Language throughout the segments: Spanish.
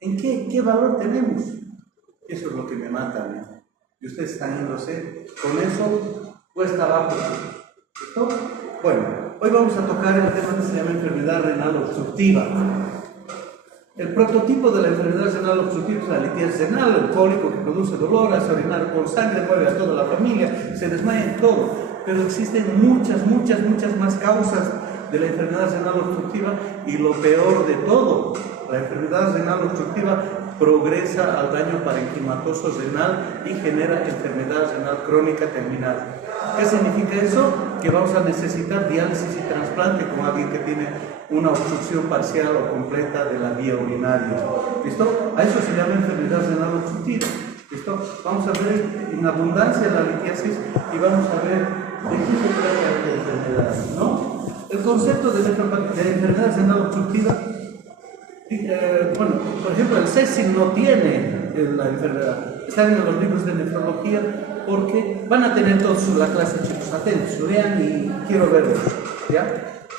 ¿En qué? ¿Qué valor tenemos? Eso es lo que me mata a mí. Y ustedes están yéndose con eso cuesta abajo. ¿Listo? Bueno, hoy vamos a tocar el tema que se llama enfermedad renal obstructiva. El prototipo de la enfermedad renal obstructiva es la litiasis renal, el cólico que produce dolor, hace orinar con sangre, mueve a toda la familia, se desmaya en todo. Pero existen muchas más causas de la enfermedad renal obstructiva y lo peor de todo, la enfermedad renal obstructiva progresa al daño parenquimatoso renal y genera enfermedad renal crónica terminal. ¿Qué significa eso? Que vamos a necesitar diálisis y trasplante con alguien que tiene una obstrucción parcial o completa de la vía urinaria. ¿Listo? A eso se llama enfermedad renal obstructiva. ¿Listo? Vamos a ver en abundancia la litiasis y vamos a ver de qué se trata la enfermedad, ¿no? El concepto de enfermedad renal obstructiva, bueno, por ejemplo, el sepsis no tiene la enfermedad. Están en los libros de nefrología porque van a tener todos la clase, chicos, atentos, lean y quiero verlos, ¿ya?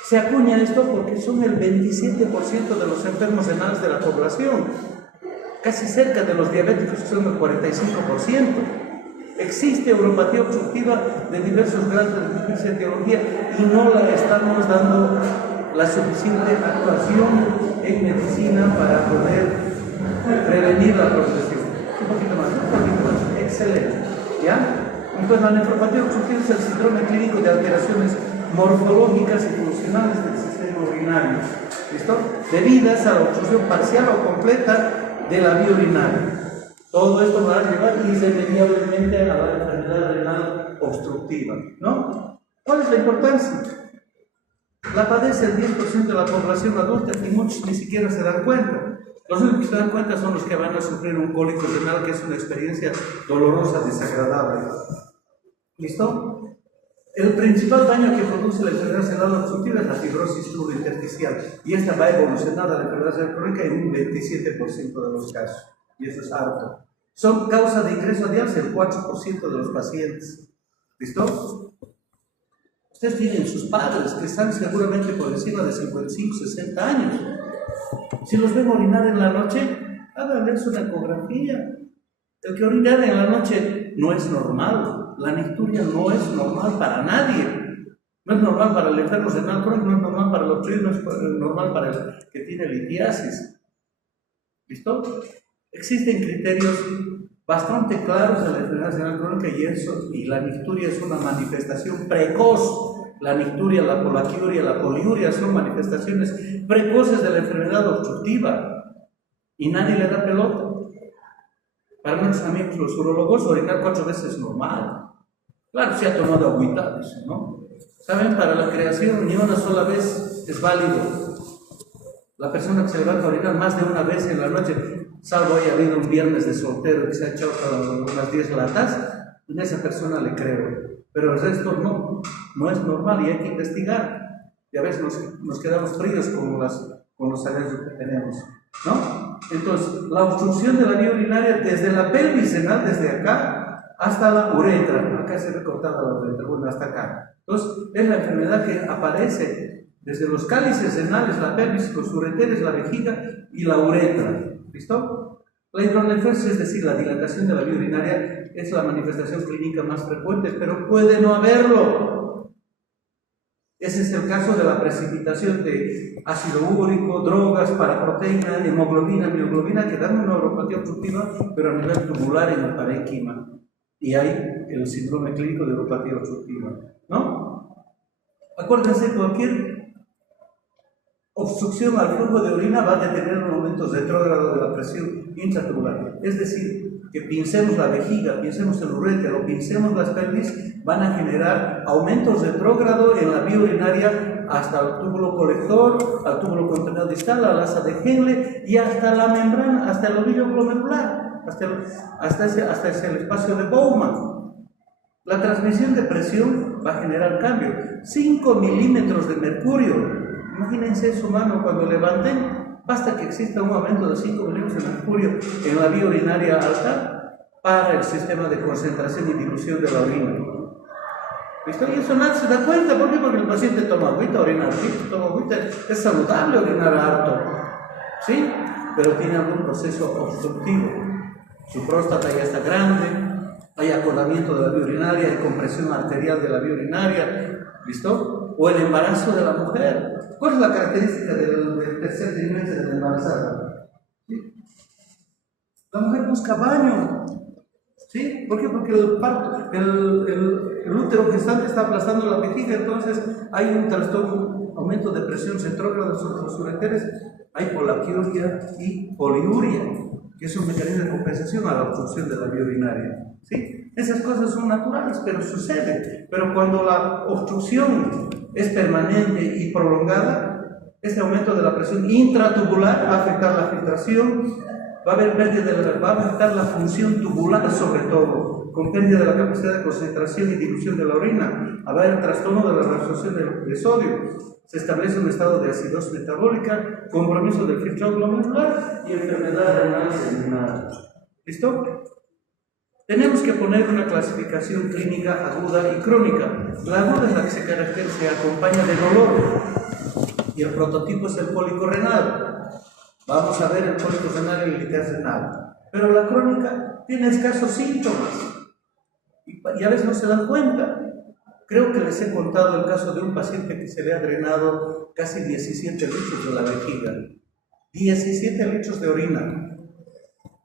Se acuña esto porque son el 27% de los enfermos renales de la población, casi cerca de los diabéticos, que son el 45%. Existe uropatía obstructiva de diversos grados de deficiencia de etiología y no la estamos dando la suficiente actuación en medicina para poder prevenir la progresión. Un poquito más. Excelente. ¿Ya? Entonces, la nefropatía obstructiva es el síndrome clínico de alteraciones morfológicas y funcionales del sistema urinario. ¿Listo? Debidas a la obstrucción parcial o completa de la vía urinaria. Todo esto va a llevar irremediablemente a la enfermedad renal obstructiva, ¿no? ¿Cuál es la importancia? La padece el 10% de la población adulta y muchos ni siquiera se dan cuenta. Los únicos que se dan cuenta son los que van a sufrir un cólico renal, que es una experiencia dolorosa, desagradable. ¿Listo? El principal daño que produce la enfermedad renal obstructiva es la fibrosis pluriintersticial y esta va a evolucionar a la enfermedad renal crónica en un 27% de los casos. Y eso es harto. Son causa de ingreso a diálisis el 4% de los pacientes. ¿Listo? Ustedes tienen sus padres que están seguramente por encima de 55, 60 años. Si los ven orinar en la noche, háganles una ecografía. El que orina en la noche no es normal. La nicturia no es normal para nadie. No es normal para el enfermo renal crónico, no es normal para el obstructivo, no es normal para el que tiene litiasis. ¿Listo? Existen criterios bastante claros de la enfermedad renal crónica y la nicturia es una manifestación precoz. La nicturia, la polaquiuria, la poliuria son manifestaciones precoces de la enfermedad obstructiva y nadie le da pelota. Para muchos amigos, los urólogos, orinar 4 veces es normal. Claro, se ha tomado agüita, dice, ¿no? ¿Saben? Para la creación ni una sola vez es válido. La persona que se levanta a orinar más de una vez en la noche, salvo haya habido un viernes de soltero que se ha echado unas 10 latas, en esa persona le creo. Pero el resto no es normal y hay que investigar. Y a veces nos quedamos fríos con los hallazgos que tenemos, ¿no? Entonces, la obstrucción de la vía urinaria desde la pelvis renal, desde acá, hasta la uretra. Acá se ve cortada la uretra, bueno, hasta acá. Entonces, es la enfermedad que aparece desde los cálices renales, la pelvis, los ureteres, la vejiga y la uretra. ¿Listo? La hidronefrosis, es decir, la dilatación de la vía urinaria, es la manifestación clínica más frecuente, pero puede no haberlo. Ese es el caso de la precipitación de ácido úrico, drogas, paraproteína, hemoglobina, mioglobina, que dan una uropatía obstructiva, pero a nivel tubular en el parénquima. Y hay el síndrome clínico de uropatía obstructiva, ¿no? Acuérdense, cualquier obstrucción al flujo de orina va a detener un aumento retrógrado de la presión intratubular. Es decir, que pincemos la vejiga, pincemos el urétero, pincemos las pelvis, van a generar aumentos retrógrados en la vía urinaria hasta el túbulo colector, al túbulo contenedor distal, al asa de Henle y hasta la membrana, hasta el ovillo glomerular, hasta ese espacio de Bowman. La transmisión de presión va a generar cambio. 5 milímetros de mercurio. Imagínense eso, mano, cuando levanten, basta que exista un aumento de 5 milímetros de mercurio en la vía urinaria alta para el sistema de concentración y dilución de la orina. ¿Listo? Y eso nadie se da cuenta. ¿Por qué? Porque el paciente toma agüita, orina harto, toma agüita. Es saludable orinar harto. ¿Sí? pero tiene algún proceso obstructivo. Su próstata ya está grande, hay acordamiento de la vía urinaria, hay compresión arterial de la vía urinaria, ¿listo? O el embarazo de la mujer. ¿Cuál es la característica del tercer trimestre de la embarazada? ¿Sí? La mujer busca baño. ¿Sí? ¿Por qué? Porque el útero gestante está aplastando la vejiga, entonces hay un trastorno, aumento de presión retrógrada sobre los ureteres, hay polaquiuria y poliuria, que es un mecanismo de compensación a la obstrucción de la vía urinaria. ¿Sí? Esas cosas son naturales, pero sucede. Pero cuando la obstrucción es permanente y prolongada, este aumento de la presión intratubular va a afectar la filtración, va a haber pérdida va a afectar la función tubular sobre todo, con pérdida de la capacidad de concentración y dilución de la orina, va a haber trastorno de la reabsorción de sodio, se establece un estado de acidosis metabólica, compromiso del filtrado glomerular y enfermedad renal seminal. ¿Listo? Tenemos que poner una clasificación clínica aguda y crónica. La aguda es la que se acompaña de dolor y el prototipo es el cólico renal. Vamos a ver el cólico renal y el liquidez renal. Pero la crónica tiene escasos síntomas y a veces no se dan cuenta. Creo que les he contado el caso de un paciente que se le ha drenado casi 17 litros de la vejiga. 17 litros de orina.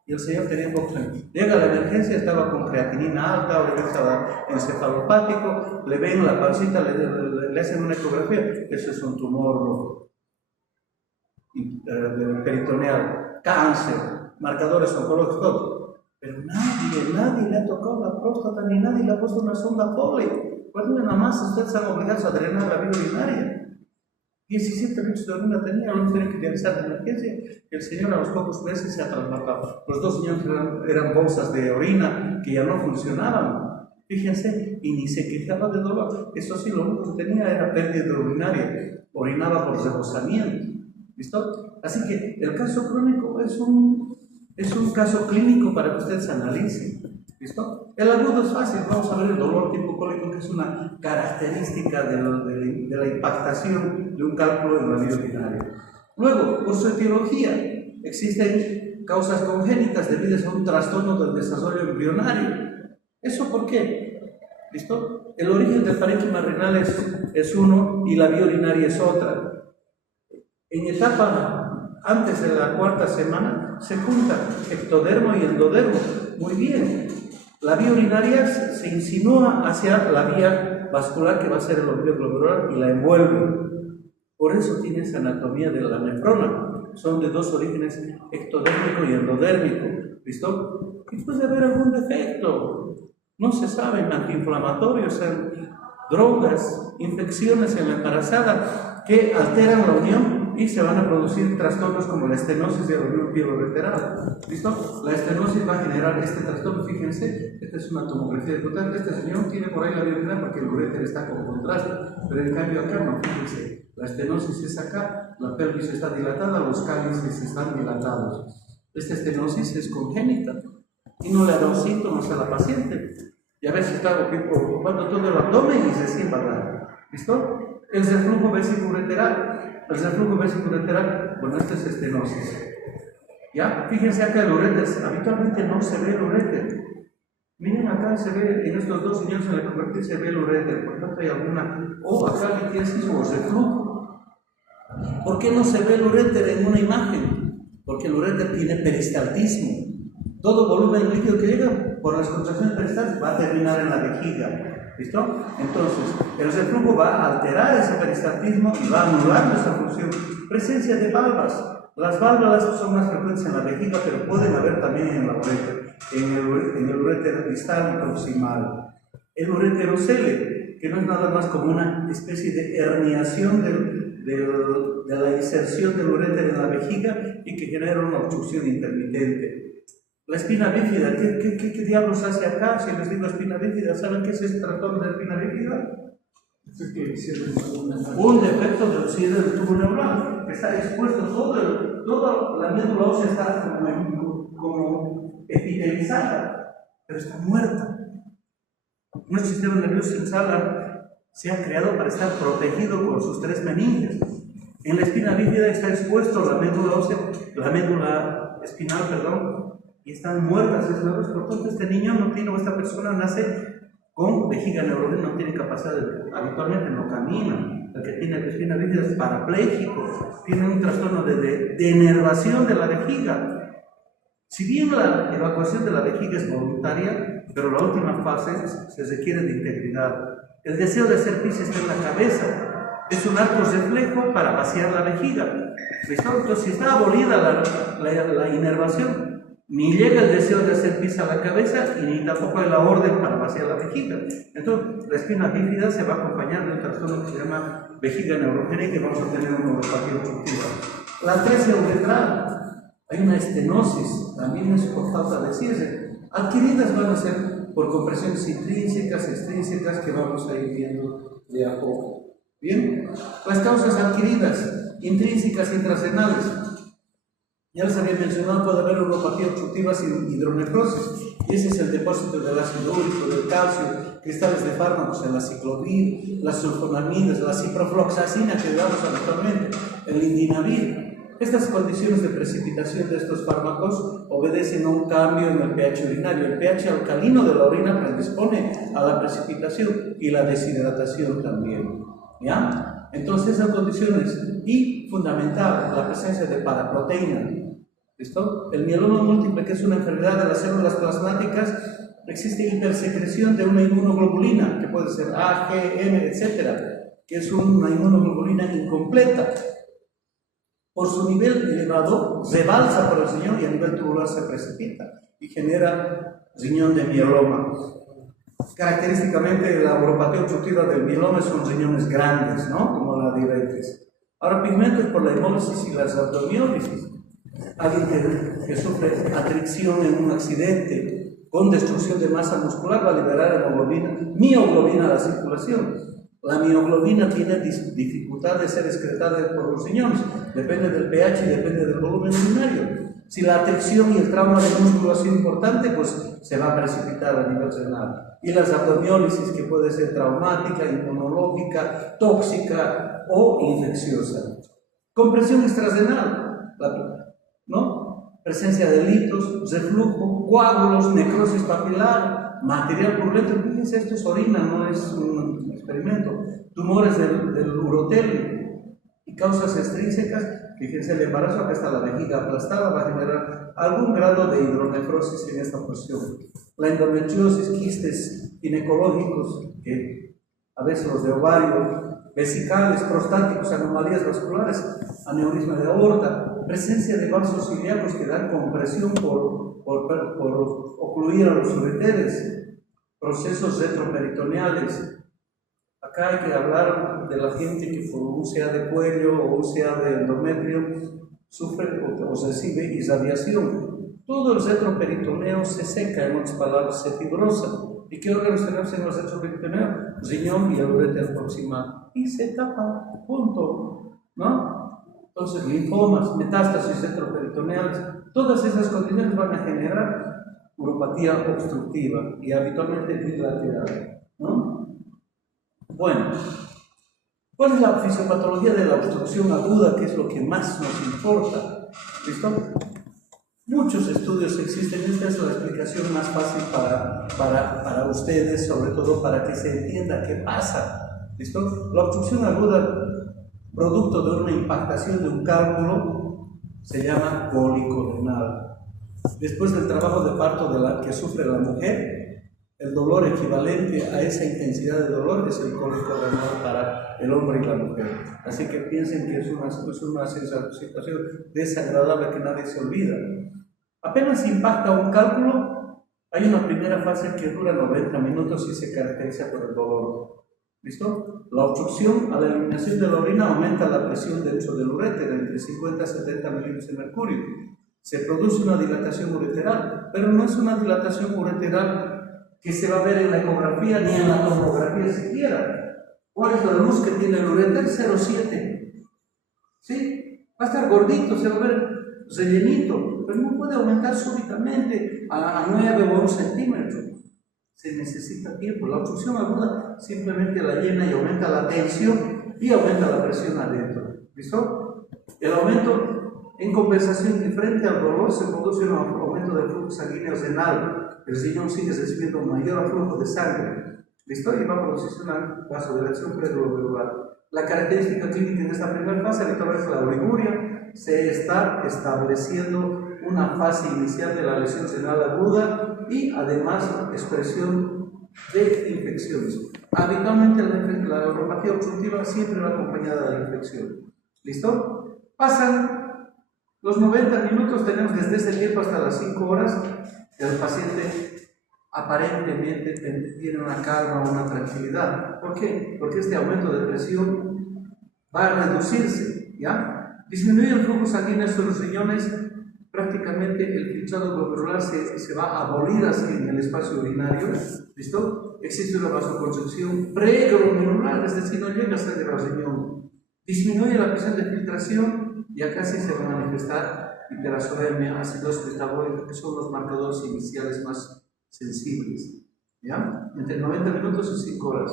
Y el señor tenía hipoxemia. Llega a la emergencia, estaba con creatinina alta, ahora estaba encefalopático, le ven la pancita, le hacen una ecografía. Eso es un tumor peritoneal, cáncer, marcadores oncológicos, todo. Pero nadie le ha tocado la próstata, ni nadie le ha puesto una sonda Foley. Cuando nada más ustedes están obligados a drenar la vía urinaria. 17 litros de orina tenía, lo tienen que realizar de emergencia. El señor a los pocos meses se ha trasplantado. Los dos señores eran bolsas de orina que ya no funcionaban. Fíjense, y ni se quejaba de dolor. Eso sí, lo único que tenía era pérdida urinaria. Orinaba por rebosamiento. ¿Listo? Así que el caso crónico es un caso clínico para que ustedes analicen. ¿Listo? El agudo es fácil, vamos a ver el dolor tipo cólico, que es una característica de la impactación de un cálculo en la vía urinaria. Luego, por su etiología, existen causas congénitas debidas a un trastorno del desarrollo embrionario. ¿Eso por qué? ¿Listo? El origen del parénquima renal es uno y la vía urinaria es otra. En etapa antes de la cuarta semana se juntan ectodermo y endodermo. Muy bien. La vía urinaria se insinúa hacia la vía vascular, que va a ser el ovillo glomerular, y la envuelve. Por eso tiene esa anatomía de la nefrona. Son de dos orígenes, ectodérmico y endodérmico. ¿Listo? Y puede haber algún defecto. No se sabe, antiinflamatorios, drogas, infecciones en la embarazada que alteran la unión y se van a producir trastornos como la estenosis de la unión pielolateral. ¿Listo? La estenosis va a generar este trastorno. Fíjense, esta es una tomografía de total. Este señor tiene por ahí la vía urinaria porque el uréter está con contraste, pero en cambio acá no, fíjense. La estenosis es acá, la pelvis está dilatada, los cálices están dilatados. Esta estenosis es congénita y no le ha dado síntomas a la paciente. Y a veces está ocupando todo el abdomen y se siente raro. ¿Listo? El reflujo vesicoureteral. El reflujo vesicoureteral, bueno, esta es estenosis. ¿Ya? Fíjense acá el uréter. Habitualmente no se ve el uréter. Miren acá, se ve, en estos dos señores en la ecografía se ve el uréter. Por tanto, hay alguna, acá litiasis o reflujo. ¿Por qué no se ve el uréter en una imagen? Porque el uréter tiene peristaltismo. Todo volumen líquido que llega por las contracciones peristálticas va a terminar en la vejiga. ¿Listo? Entonces, el reflujo va a alterar ese peristaltismo y va a anular esa función. Presencia de valvas. Las válvulas son más frecuentes en la vejiga, pero pueden haber también en la ureter, en el uréter distal y proximal. El ureterocele, que no es nada más como una especie de herniación de la inserción del uréter en la vejiga y que genera una obstrucción intermitente. La espina bífida, ¿qué diablos hace acá? Si les digo espina bífida, ¿saben qué es ese trastorno de espina bífida? Un defecto del cierre del tubo neural, que está expuesto, toda la médula ósea está como epitelizada, pero está muerta. Nuestro sistema nervioso central se ha creado para estar protegido con sus tres meninges. En la espina bífida está expuesto la médula ósea, la médula espinal, perdón, y están muertas esas neuronas. Por tanto, este niño no tiene, o esta persona nace con vejiga neuronal, no tiene capacidad habitualmente no camina. El que tiene espina bífida es parapléjico, tiene un trastorno de denervación de la vejiga. Si bien la evacuación de la vejiga es voluntaria, pero la última fase se requiere de integridad. El deseo de hacer pis está en la cabeza. Es un arco reflejo para vaciar la vejiga. ¿Listo? Entonces, si está abolida la inervación, ni llega el deseo de hacer pis a la cabeza y ni tampoco hay la orden para vaciar la vejiga. Entonces, la espina bífida se va a acompañar de un trastorno que se llama vejiga neurogénica y vamos a tener una neuropatía obstructiva. La atresia uretral. Hay una estenosis, también es por falta de cierre. Adquiridas van a ser por compresiones intrínsecas, extrínsecas, que vamos a ir viendo de a poco. Bien, las causas adquiridas, intrínsecas intrasrenales. Ya les había mencionado, puede haber neuropatía obstructiva sin hidronefrosis, y ese es el depósito del ácido úrico, del calcio, cristales de fármacos, el aciclovir, las sulfonamidas, la ciprofloxacina que damos habitualmente, el indinavir. Estas condiciones de precipitación de estos fármacos obedecen a un cambio en el pH urinario. El pH alcalino de la orina predispone a la precipitación y la deshidratación también. ¿Ya? Entonces, esas condiciones, y fundamental, la presencia de paraproteína. ¿Listo? El mieloma múltiple, que es una enfermedad de las células plasmáticas, existe hipersecreción de una inmunoglobulina, que puede ser A, G, M, etc., que es una inmunoglobulina incompleta. Por su nivel elevado, rebalsa por el riñón y a nivel tubular se precipita y genera riñón de mieloma. Característicamente, la neuropatía obstructiva del mieloma son riñones grandes, ¿no? Como la diabetes. Ahora, pigmentos por la hemólisis y las abdomiólisis. Alguien que sufre atricción en un accidente con destrucción de masa muscular va a liberar mioglobina a la circulación. La mioglobina tiene dificultad de ser excretada por los riñones, depende del pH y depende del volumen urinario. Si la atricción y el trauma de músculo ha sido importante, pues se va a precipitar a nivel renal. Y las abdomiólisis, que puede ser traumática, inmunológica, tóxica o infecciosa. Compresión extrarrenal, ¿no? Presencia de litos, reflujo, coágulos, necrosis papilar, material purulento. Fíjense, esto es orina, no es un experimento. Tumores del urotelio y causas extrínsecas. Fíjense, el embarazo, acá está la vejiga aplastada, va a generar algún grado de hidronefrosis en esta porción. La endometriosis, quistes ginecológicos, que a veces los de ovario, vesicales, prostáticos, anomalías vasculares, aneurisma de aorta, presencia de vasos ilíacos que dan compresión por ocluir a los ureteres, procesos retroperitoneales. Acá hay que hablar de la gente que por un UCA de cuello o UCA de endometrio sufre o recibe irradiación. Todo el retroperitoneo se seca, en otras palabras, se fibrosa. ¿Y qué órganos tenemos en el retroperitoneo? Riñón y el uréter proximal. Y se tapa, punto, ¿no? Entonces, linfomas, metástasis retroperitoneales, todas esas condiciones van a generar neuropatía obstructiva y habitualmente bilateral, ¿no? Bueno, ¿cuál es la fisiopatología de la obstrucción aguda, que es lo que más nos importa? ¿Listo? Muchos estudios existen. Esta es la explicación más fácil para ustedes, sobre todo para que se entienda qué pasa. ¿Listo? La obstrucción aguda, producto de una impactación de un cálculo, se llama cólico renal. Después del trabajo de parto que sufre la mujer, el dolor equivalente a esa intensidad de dolor es el cólico renal para el hombre y la mujer. Así que piensen que es una situación desagradable que nadie se olvida. Apenas impacta un cálculo, hay una primera fase que dura 90 minutos y se caracteriza por el dolor. ¿Listo? La obstrucción a la eliminación de la orina aumenta la presión dentro del uréter entre 50 y 70 milímetros de mercurio. Se produce una dilatación ureteral, pero no es una dilatación ureteral que se va a ver en la ecografía ni en la tomografía siquiera. ¿Cuál es la luz que tiene el uréter? 0,7. ¿Sí? Va a estar gordito, se va a ver rellenito, pero no puede aumentar súbitamente a 9 o 1 centímetro. Se necesita tiempo. La obstrucción aguda simplemente la llena y aumenta la tensión y aumenta la presión adentro. ¿Listo? El aumento en compensación y frente al dolor se produce un aumento del flujo sanguíneo renal. El riñón sigue recibiendo un mayor flujo de sangre. ¿Listo? Y va a producirse una vasodilatación preglomerular. La característica clínica en esta primera fase habitual es la oliguria. Se está estableciendo una fase inicial de la lesión renal aguda y además expresión de infecciones. Habitualmente la neuropatía obstructiva siempre va acompañada de la infección. ¿Listo? Pasan los 90 minutos, tenemos desde ese tiempo hasta las 5 horas. El paciente aparentemente tiene una calma, una tranquilidad. ¿Por qué? Porque este aumento de presión va a reducirse, ¿ya? Disminuye el flujo sanguíneo en los riñones, prácticamente el filtrado glomerular se va a abolir así en el espacio urinario, ¿listo? Existe una vasoconstricción preglomerular, es decir, no llega a sangre al riñón. Disminuye la presión de filtración y acá sí se va a manifestar hiperazoemia, acidosis metabólica, que son los marcadores iniciales más sensibles, ¿ya? Entre 90 minutos y 5 horas.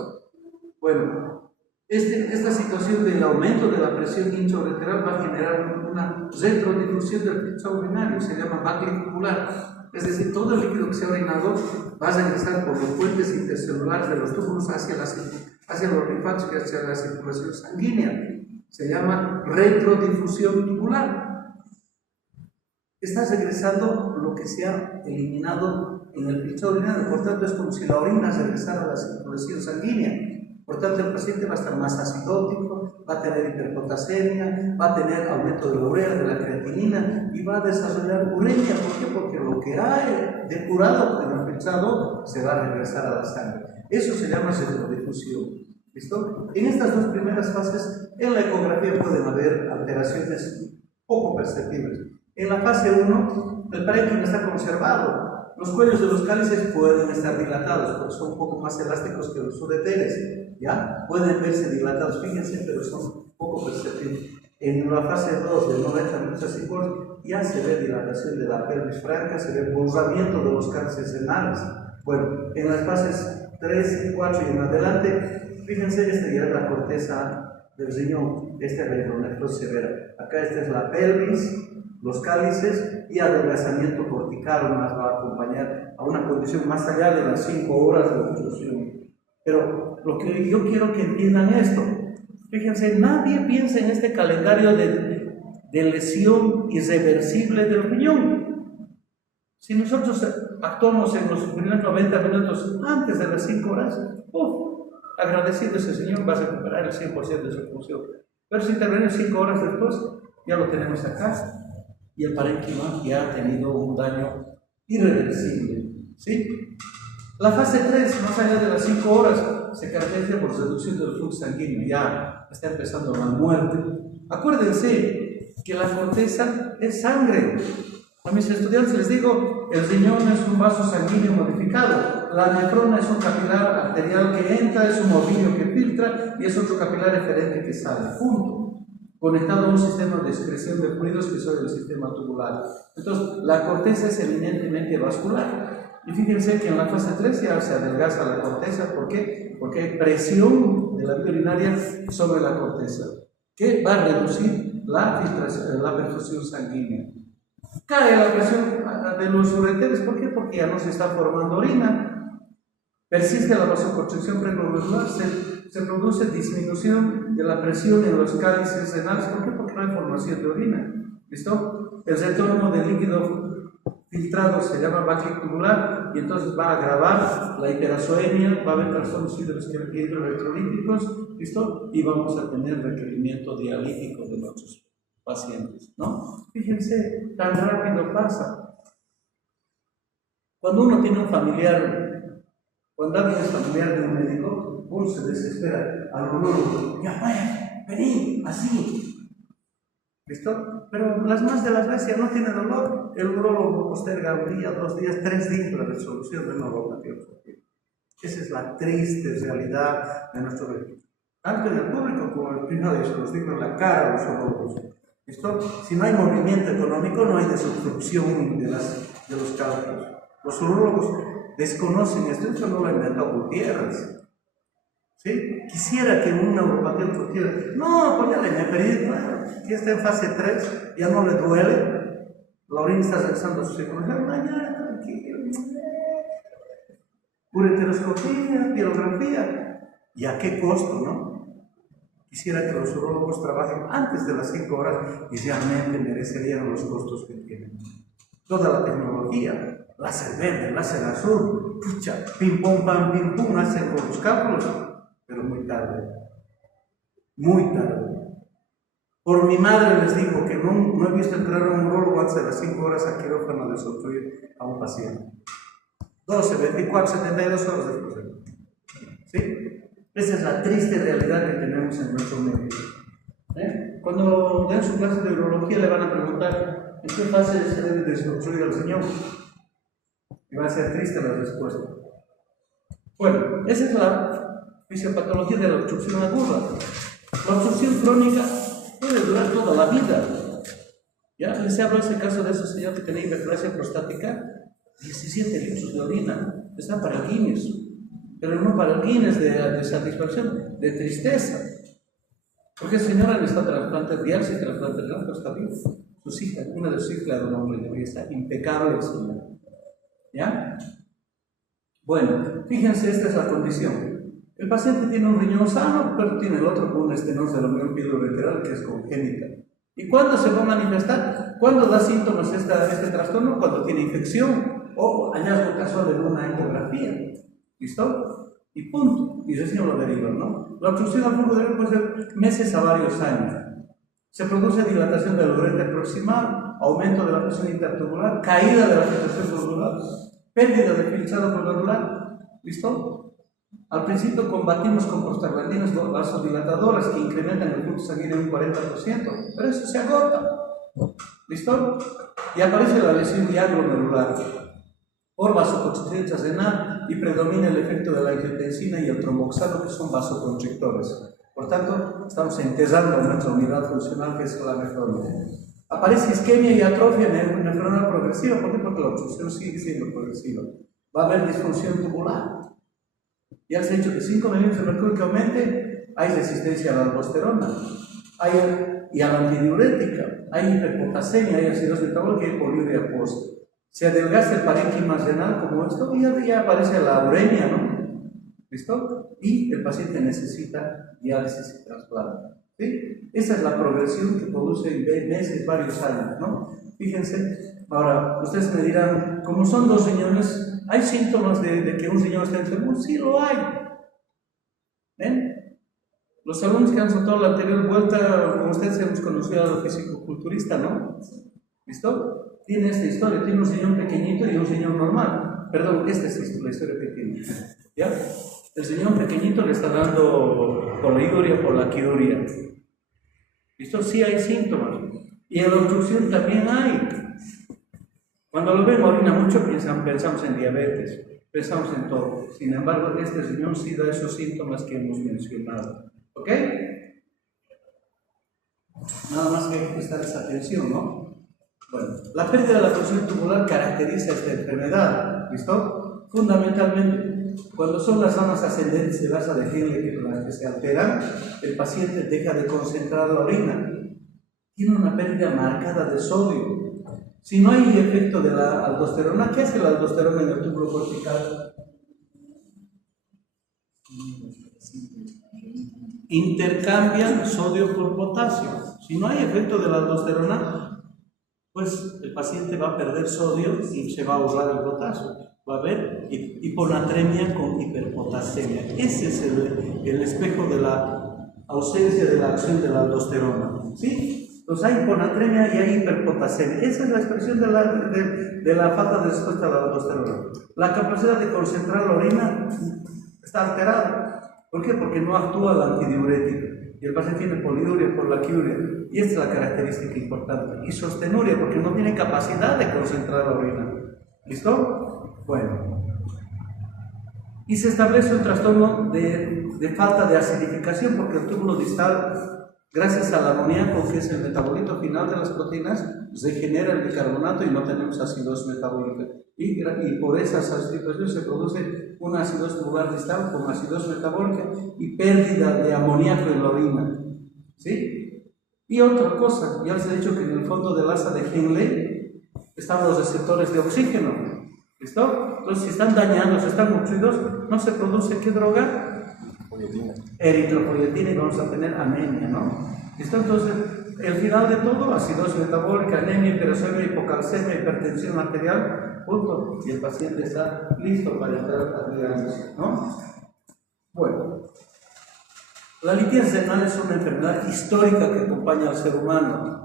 Bueno, esta situación del aumento de la presión intraureteral va a generar una retrodifusión del filtrado urinario, se llama backlicular. Es decir, todo el líquido que se ha orinado va a regresar por los puentes intercelulares de los túbulos hacia los linfáticos y hacia la circulación sanguínea. Se llama retrodifusión tubular. Está regresando lo que se ha eliminado en el filtrado urinario, por tanto es como si la orina regresara a la circulación sanguínea. Por tanto, el paciente va a estar más acidótico, va a tener hiperpotasemia, va a tener aumento de la urea, de la creatinina y va a desarrollar uremia. ¿Por qué? Porque lo que ha depurado en el filtrado se va a regresar a la sangre. Eso se llama retrodifusión. ¿Listo? En estas dos primeras fases, en la ecografía pueden haber alteraciones poco perceptibles. En la fase 1, el parénquima está conservado. Los cuellos de los cálices pueden estar dilatados, porque son un poco más elásticos que los ureteres, ¿ya? Pueden verse dilatados, fíjense, pero son poco perceptibles. En la fase 2, de 90 minutos a 5 horas, ya se ve dilatación de la pelvis franca, se ve borramiento de los cálices renales. Bueno, en las fases 3, 4 y en adelante, fíjense, esta ya es la corteza del riñón, esta es la hidronefrosis severa. Acá esta es la pelvis, los cálices y adelgazamiento cortical más va a acompañar a una condición más allá de las 5 horas de obstrucción. Pero lo que yo quiero que entiendan esto, fíjense, nadie piensa en este calendario de lesión irreversible del riñón. Si nosotros actuamos en los primeros 90 minutos antes de las 5 horas, agradecido ese señor va a recuperar el 100% de su función. Pero si interviene 5 horas después, ya lo tenemos acá. Y el parénquima ya ha tenido un daño irreversible, ¿sí? La fase 3, más allá de las 5 horas, se caracteriza por reducción del flujo sanguíneo, ya está empezando la muerte. Acuérdense que la corteza es sangre. A mis estudiantes les digo, el riñón es un vaso sanguíneo modificado, la nefrona es un capilar arterial que entra, es un ovillo que filtra y es otro capilar eferente que sale, punto. Conectado a un sistema de excreción de fluidos que son el sistema tubular. Entonces, la corteza es eminentemente vascular. Y fíjense que en la fase 3 ya se adelgaza la corteza. ¿Por qué? Porque hay presión de la vía urinaria sobre la corteza, que va a reducir la perfusión sanguínea. Cae la presión de los ureteres. ¿Por qué? Porque ya no se está formando orina. Persiste la vasoconstricción preglomerular, se produce disminución de la presión en los cálices renales. ¿Por qué? Porque no hay formación de orina. ¿Listo? El retorno del líquido filtrado se llama backlicular y entonces va a agravar la hiperazoemia, va a haber trastornos hidroelectrolíticos, ¿listo? Y vamos a tener requerimiento dialítico de nuestros pacientes, ¿no? Fíjense, tan rápido pasa. Cuando uno tiene un familiar, cuando alguien es familiar de un médico, uno se desespera al urólogo, ya vaya, vení, así. ¿Listo? Pero las más de las veces no tiene dolor, el urólogo posterga un día, 2 días, 3 días la resolución de neuropatía obstructiva. Esa es la triste realidad de nuestro médico. Tanto en el público como en el privado, y se los digo en la cara a los urólogos. ¿Listo? Si no hay movimiento económico, no hay desobstrucción de los cálculos. Los urólogos desconocen esto, eso no lo ha inventado Gutiérrez. ¿Sí? Quisiera que un neuropatía quiera, no, póngale neferitis, bueno, ya está en fase 3, ya no le duele, la orina está regresando a su circulación, mañana, tranquilo, ureteroscopía, pirografía, ¿y a qué costo, no? Quisiera que los urólogos trabajen antes de las 5 horas y realmente merecerían los costos que tienen. Toda la tecnología, láser verde, láser azul, pucha, pim pum pam, pim pum, hacen con los cálculos, pero muy tarde, muy tarde. Por mi madre les digo que no he visto entrar a un urólogo antes de las 5 horas a quirófano de desobstruir a un paciente. 12, 24, 72 horas después. ¿Sí? Esa es la triste realidad que tenemos en nuestro medio. Cuando den su clase de urología le van a preguntar ¿en qué fase se debe desobstruir al señor? Y va a ser triste la respuesta. Bueno, esa es la fisiopatología de la obstrucción aguda. La obstrucción crónica puede durar toda la vida. Ya les hablo ese caso de ese señor que tenía hiperplasia prostática, 17 litros de orina, está para el Guinness, pero no para el Guinness de satisfacción, de tristeza. Porque el señor necesita trasplante de diálisis, trasplante de renal, está vivo. Sus hijas, una de sus hijas le da un nombre y está impecable el señor. ¿Ya? Bueno, fíjense, esta es la condición. El paciente tiene un riñón sano, pero tiene el otro con una estenosis de la unión pielo-ureteral que es congénita. ¿Y cuándo se va a manifestar? ¿Cuándo da síntomas este trastorno? Cuando tiene infección o hallazgo casual en una ecografía. ¿Listo? Y punto. Y recién lo derivan, ¿no? La obstrucción al flujo de orina puede ser meses a varios años. Se produce dilatación del ureter proximal, aumento de la presión intertubular, caída de la filtración glomerular, pérdida de filtrado glomerular. ¿Listo? Al principio combatimos con prostaglandinas vasodilatadoras que incrementan el flujo sanguíneo en un 40%, pero eso se agota. ¿Listo? Y aparece la lesión ya glomerular por vasoconstricción intrarenal y predomina el efecto de la angiotensina y el tromboxano, que son vasoconstrictores. Por tanto, estamos enterrando nuestra unidad funcional, que es la nefrona. Aparece isquemia y atrofia nefronal progresiva. ¿Por qué? Porque la obstrucción sigue siendo progresiva. Va a haber disfunción tubular. Ya se ha dicho que 5 milímetros de mercurio que aumente, hay resistencia a la aldosterona, y a la antidiurética, hay hiperpotasemia, hay acidosis metabólica y hay poliuria post. Se adelgaza el parénquima renal como esto y ya aparece la uremia, ¿no? ¿Listo? Y el paciente necesita diálisis y trasplante. ¿Sí? Esa es la progresión que produce en meses, varios años, ¿no? Fíjense, ahora, ustedes me dirán, como son 2 riñones, ¿hay síntomas de que un riñón está enfermo? Sí, lo hay. ¿Ven? Los alumnos que han soltado la anterior vuelta, como ustedes hemos conocido al fisicoculturista, ¿no? ¿Listo? Tiene esta historia, tiene un riñón pequeñito y un riñón normal. Perdón, esta es la historia pequeña. ¿Ya? El riñón pequeñito le está dando poliuria, polaquiuria. ¿Listo? Sí hay síntomas. Y en la obstrucción también hay. Cuando lo ven orina mucho, pensamos en diabetes, pensamos en todo. Sin embargo, este riñón sí da esos síntomas que hemos mencionado. ¿Ok? Nada más que hay que prestar esa atención, ¿no? Bueno, la pérdida de la función tubular caracteriza esta enfermedad. ¿Listo? Fundamentalmente, cuando son las ramas ascendentes del asa de Henle las que se alteran, el paciente deja de concentrar la orina. Tiene una pérdida marcada de sodio. Si no hay efecto de la aldosterona, ¿qué hace la aldosterona en el túbulo cortical? Intercambia sodio por potasio. Si no hay efecto de la aldosterona, pues el paciente va a perder sodio y se va a ahorrar el potasio. Va a haber hiponatremia con hiperpotasemia. Ese es el espejo de la ausencia de la acción de la aldosterona. ¿Sí? Entonces hay hiponatremia y hay hiperpotasemia. Esa es la expresión de la falta de respuesta a la aldosterona. La capacidad de concentrar la orina está alterada. ¿Por qué? Porque no actúa la antidiurética. Y el paciente tiene poliuria, polaquiuria. Y esta es la característica importante. Y sostenuria, porque no tiene capacidad de concentrar la orina. ¿Listo? Bueno. Y se establece un trastorno de falta de acidificación, porque el túbulo distal Gracias al amoníaco, que es el metabolito final de las proteínas, se genera el bicarbonato y no tenemos acidosis metabólica. Y por esas situaciones se produce una acidosis tubular distal con acidosis metabólica y pérdida de amoníaco en la orina. ¿Sí? Y otra cosa, ya les he dicho que en el fondo del asa de Henle están los receptores de oxígeno. ¿Listo? Entonces, si están dañados, están obstruidos, no se produce ¿qué droga? Eritropoyetina, y vamos a tener anemia, ¿no? ¿Listo? Entonces, el final de todo, acidosis metabólica, anemia, hiperuremia, hipocalcemia, hipertensión arterial, punto. Y el paciente está listo para entrar a diálisis, ¿no? Bueno, la litiasis renal es una enfermedad histórica que acompaña al ser humano.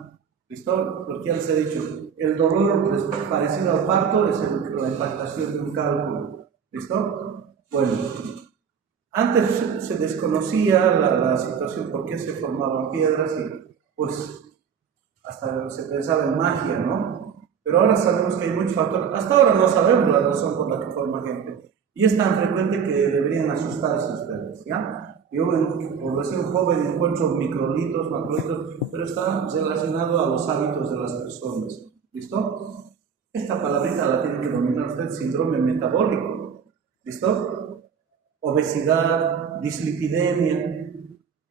¿Listo? Lo que ya les he dicho, el dolor parecido al parto es la impactación de un cálculo. ¿Listo? Bueno, antes se desconocía la situación, por qué se formaban piedras y pues hasta se pensaba en magia, ¿no? Pero ahora sabemos que hay muchos factores. Hasta ahora no sabemos la razón por la que forma gente. Y es tan frecuente que deberían asustarse ustedes, ¿ya? Yo, por decir un joven, encuentro microlitos, macrolitos, pero está relacionado a los hábitos de las personas. ¿Listo? Esta palabrita la tiene que dominar usted: síndrome metabólico. ¿Listo? Obesidad, dislipidemia,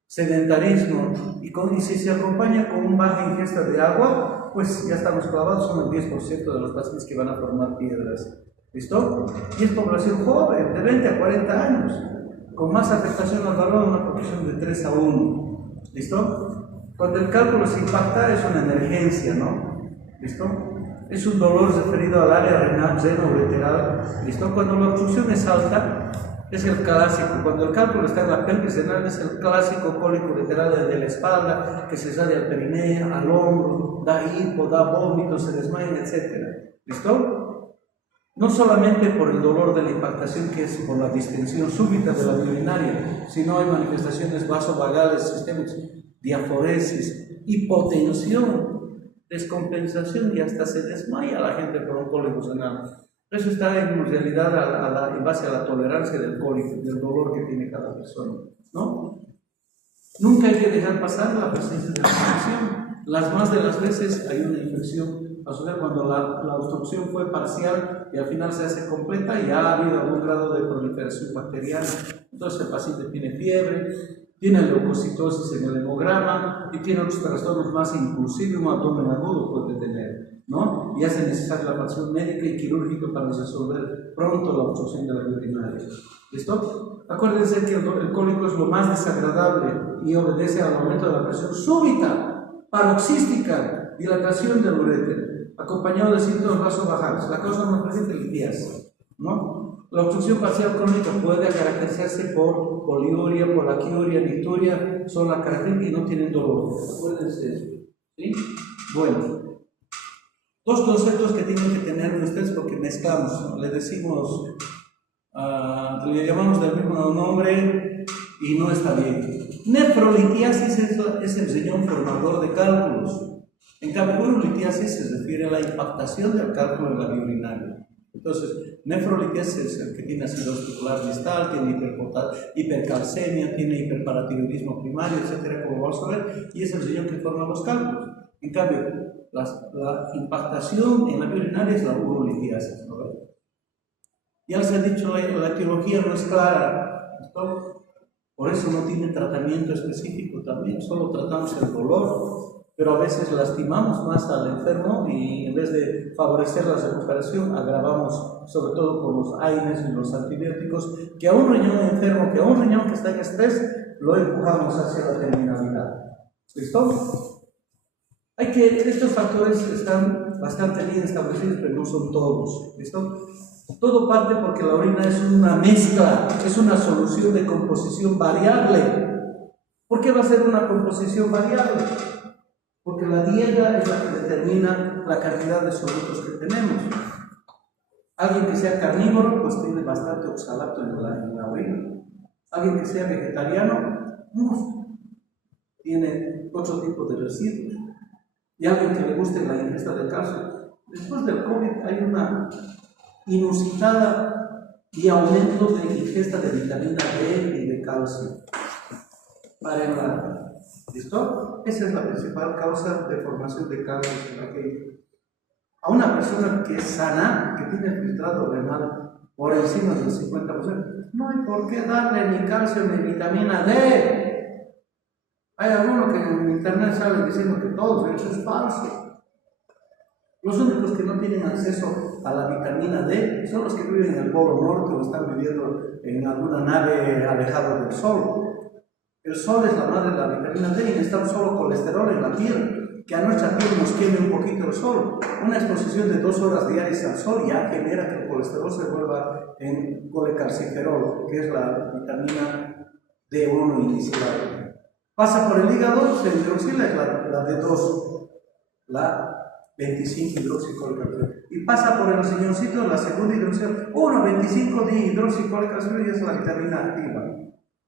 sedentarismo, y si se acompaña con una baja ingesta de agua, pues ya estamos clavados, son el 10% de los pacientes que van a formar piedras. ¿Listo? Y es población joven, de 20 a 40 años, con más afectación al valor, una proporción de 3 a 1. ¿Listo? Cuando el cálculo se impacta es una emergencia, ¿no? ¿Listo? Es un dolor referido al área renal, seno-ureteral. ¿Listo? Cuando la obstrucción es alta, es el clásico. Cuando el cálculo está en la pelvis renal, es el clásico cólico ureteral de la espalda, que se sale al perineo, al hombro, da hipo, da vómito, se desmayan, etc. ¿Listo? No solamente por el dolor de la impactación, que es por la distensión súbita de la vía urinaria, sino hay manifestaciones vasovagales, sistémicas, diaforesis, hipotensión, descompensación, y hasta se desmaya la gente por un cólico renal. Eso está en realidad en base a la tolerancia del cólico, del dolor que tiene cada persona, ¿no? Nunca hay que dejar pasar la presencia de la infección. Las más de las veces hay una infección. A suceder cuando la obstrucción fue parcial y al final se hace completa, y ha habido algún grado de proliferación bacteriana. Entonces el paciente tiene fiebre, tiene leucocitosis en el hemograma y tiene otros trastornos más, inclusive un abdomen agudo puede tener, ¿no? Y hace necesaria la atención médica y quirúrgica para resolver pronto la obstrucción de la vía urinaria. ¿Listo? Acuérdense que el cólico es lo más desagradable y obedece al aumento de la presión súbita, paroxística, dilatación del uréter, acompañado de síntomas vasovagales. La causa más presente es litiasis, ¿no? La obstrucción parcial crónica puede caracterizarse por poliuria, polaquiuria, nicturia, son las características y no tienen dolor. Acuérdense eso, ¿sí? Bueno, dos conceptos que tienen que tener ustedes porque mezclamos, ¿no? Le decimos, le llamamos del mismo nombre y no está bien. Nefrolitiasis es el riñón formador de cálculos. En cambio, urolitiasis se refiere a la impactación del cálculo en la vía urinaria. Entonces, nefrolitiasis es el que tiene acidosis tubular distal, tiene hipercalcemia, tiene hiperparatiroidismo primario, etcétera, como vamos a ver, y es el riñón que forma los cálculos. En cambio, la impactación en la vía urinaria es la urolitiasis, ¿no? Ya les he dicho, la etiología no es clara, ¿no? Por eso no tiene tratamiento específico también, solo tratamos el dolor. Pero a veces lastimamos más al enfermo y en vez de favorecer la recuperación, agravamos, sobre todo con los AINES y los antibióticos, que a un riñón enfermo, que a un riñón que está en estrés, lo empujamos hacia la terminalidad. ¿Listo? Estos factores están bastante bien establecidos, pero no son todos. ¿Listo? Todo parte porque la orina es una mezcla, es una solución de composición variable. ¿Por qué va a ser una composición variable? Porque la dieta es la que determina la cantidad de solutos que tenemos. Alguien que sea carnívoro, pues tiene bastante oxalato en la orina. Alguien que sea vegetariano, tiene otro tipo de residuos. Y alguien que le guste la ingesta de calcio. Después del COVID hay una inusitada y aumento de ingesta de vitamina D y de calcio. Para ¿Listo? Esa es la principal causa de formación de calcios en la gente. A una persona que es sana, que tiene filtrado renal por encima del 50%, no hay por qué darle ni calcio ni vitamina D. Hay algunos que en internet salen diciendo que todo eso es falso. Los únicos que no tienen acceso a la vitamina D son los que viven en el Polo Norte o están viviendo en alguna nave alejada del Sol. El Sol es la madre de la vitamina D y necesitamos solo colesterol en la piel, que a nuestra piel nos queme un poquito el Sol. Una exposición de 2 horas diarias al Sol ya genera que el colesterol se vuelva en colecalciferol, que es la vitamina D1 inicial. Pasa por el hígado, se hidroxila, es la D2, la 25 hidroxicólica, y pasa por el riñoncito, la segunda hidroxila, 25 dihidroxicólica, y es la vitamina activa,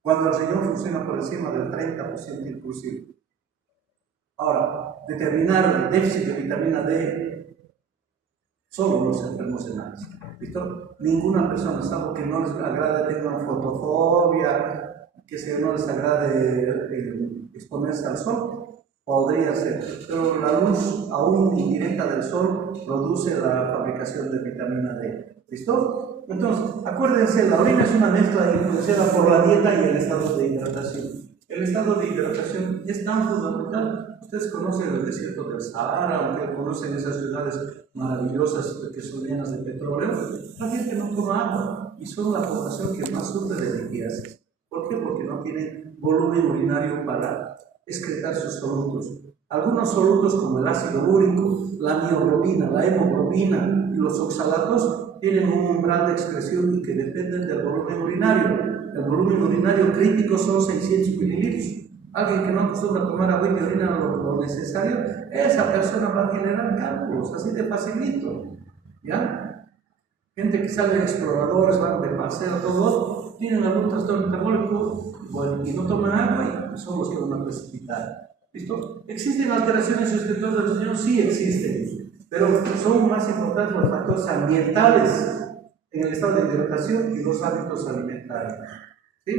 cuando el riñón funciona por encima del 30% inclusive. Ahora, determinar el déficit de vitamina D solo los enfermos renales. ¿Listo? Ninguna persona, salvo que no les agrade, tengan fotofobia, que no les agrade exponerse al sol, podría ser, pero la luz aún indirecta del sol produce la fabricación de vitamina D. ¿Listo? Entonces, acuérdense, la orina es una mezcla influenciada por la dieta y el estado de hidratación. El estado de hidratación es tan fundamental. Ustedes conocen el desierto del Sahara, aunque conocen esas ciudades maravillosas que son llenas de petróleo. La gente no toma agua y son la población que más sufre de litiasis. ¿Por qué? Porque no tienen volumen urinario para excretar sus solutos. Algunos solutos como el ácido úrico, la mioglobina, la hemoglobina y los oxalatos tienen un umbral de excreción y que dependen del volumen urinario. El volumen urinario crítico son 600 mililitros. Alguien que no acostumbra a tomar agua y orina lo necesario, esa persona va a generar cálculos, así de facilito. ¿Ya? Gente que sale de exploradores, van de paseo, todo, tienen algún trastorno metabólico, bueno, y no toman agua y son los que van a precipitar. ¿Listo? ¿Existen alteraciones en el sector del riñón? Sí existen, pero son más importantes los factores ambientales en el estado de hidratación y los hábitos alimentarios. ¿Sí?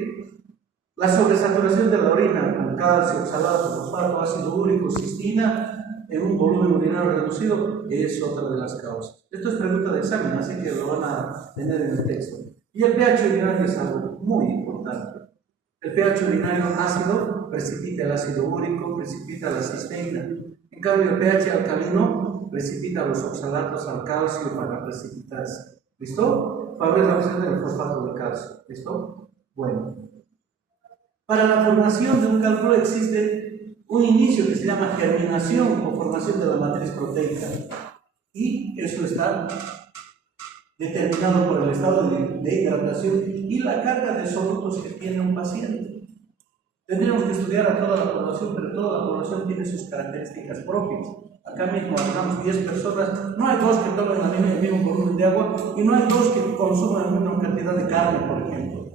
La sobresaturación de la orina con calcio, oxalato, fosfato, ácido úrico, cistina en un volumen urinario reducido es otra de las causas. Esto es pregunta de examen, así que lo van a tener en el texto. Y el pH urinario es algo muy importante. El pH urinario ácido precipita el ácido úrico, precipita la cisteína. En cambio, el pH alcalino precipita los oxalatos al calcio para precipitarse. ¿Listo? Favorece la presencia del fosfato de calcio. ¿Listo? Bueno. Para la formación de un cálculo existe un inicio que se llama germinación o formación de la matriz proteica. Y eso está determinado por el estado de hidratación y la carga de solutos que tiene un paciente. Tendríamos que estudiar a toda la población, pero toda la población tiene sus características propias. Acá mismo hablamos 10 personas, no hay 2 que tomen el mismo volumen de agua y no hay 2 que consuman la misma cantidad de carne, por ejemplo.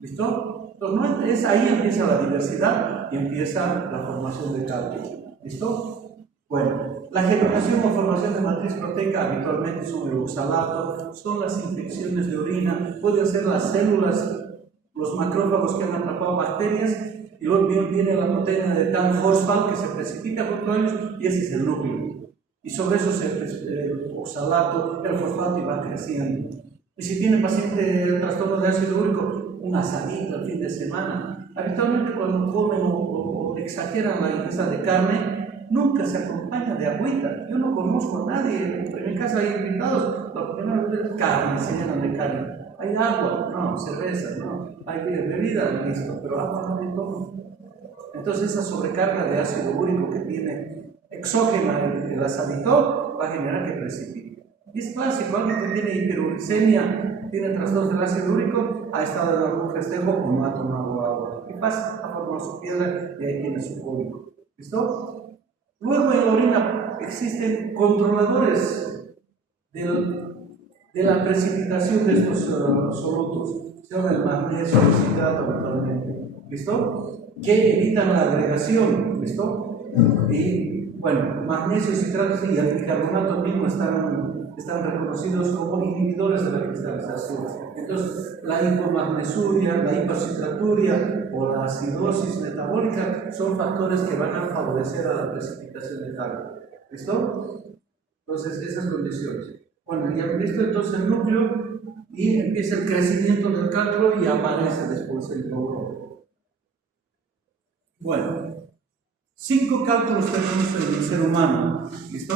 ¿Listo? Entonces, ahí empieza la diversidad y empieza la formación de cálculo. ¿Listo? Bueno, la germinación o formación de matriz proteica habitualmente son el oxalato, son las infecciones de orina, pueden ser las células, los macrófagos que han atrapado bacterias, y luego viene la proteína de Tan-Horsfall que se precipita contra ellos y ese es el núcleo. Y sobre eso el oxalato, el fosfato y va creciendo. Y si tiene paciente el trastorno de ácido úrico, un asadito al fin de semana. Habitualmente cuando comen o exageran la ingesta de carne, nunca se acompaña de agüita. Yo no conozco a nadie, en mi casa hay invitados, lo primero es carne, se llenan de carne. Hay agua, no, cerveza, no, hay bebida, listo, pero agua no hay todo. Entonces esa sobrecarga de ácido úrico que tiene exógena el asadito va a generar que precipite. Y es clásico, alguien que tiene hiperuricemia, tiene trastornos del ácido úrico, ha estado en algún festejo o no ha tomado agua. ¿Qué pasa? Ha formado su piedra y ahí tiene su cólico. ¿Listo? Luego en la orina existen controladores de la precipitación de estos solutos. Se llama el magnesio, el citrato habitualmente. ¿Listo? Que evitan la agregación. ¿Listo? Y bueno, magnesio, citrato y el bicarbonato mismo están reconocidos como inhibidores de la cristalización. Entonces, la hipomagnesuria, la hipocitraturia o la acidosis metabólica son factores que van a favorecer a la precipitación de calcio. ¿Listo? Entonces, esas condiciones. Bueno, ya visto entonces el núcleo y empieza el crecimiento del cálculo y aparece después el logro. Bueno, 5 cálculos tenemos en el ser humano. ¿Listo?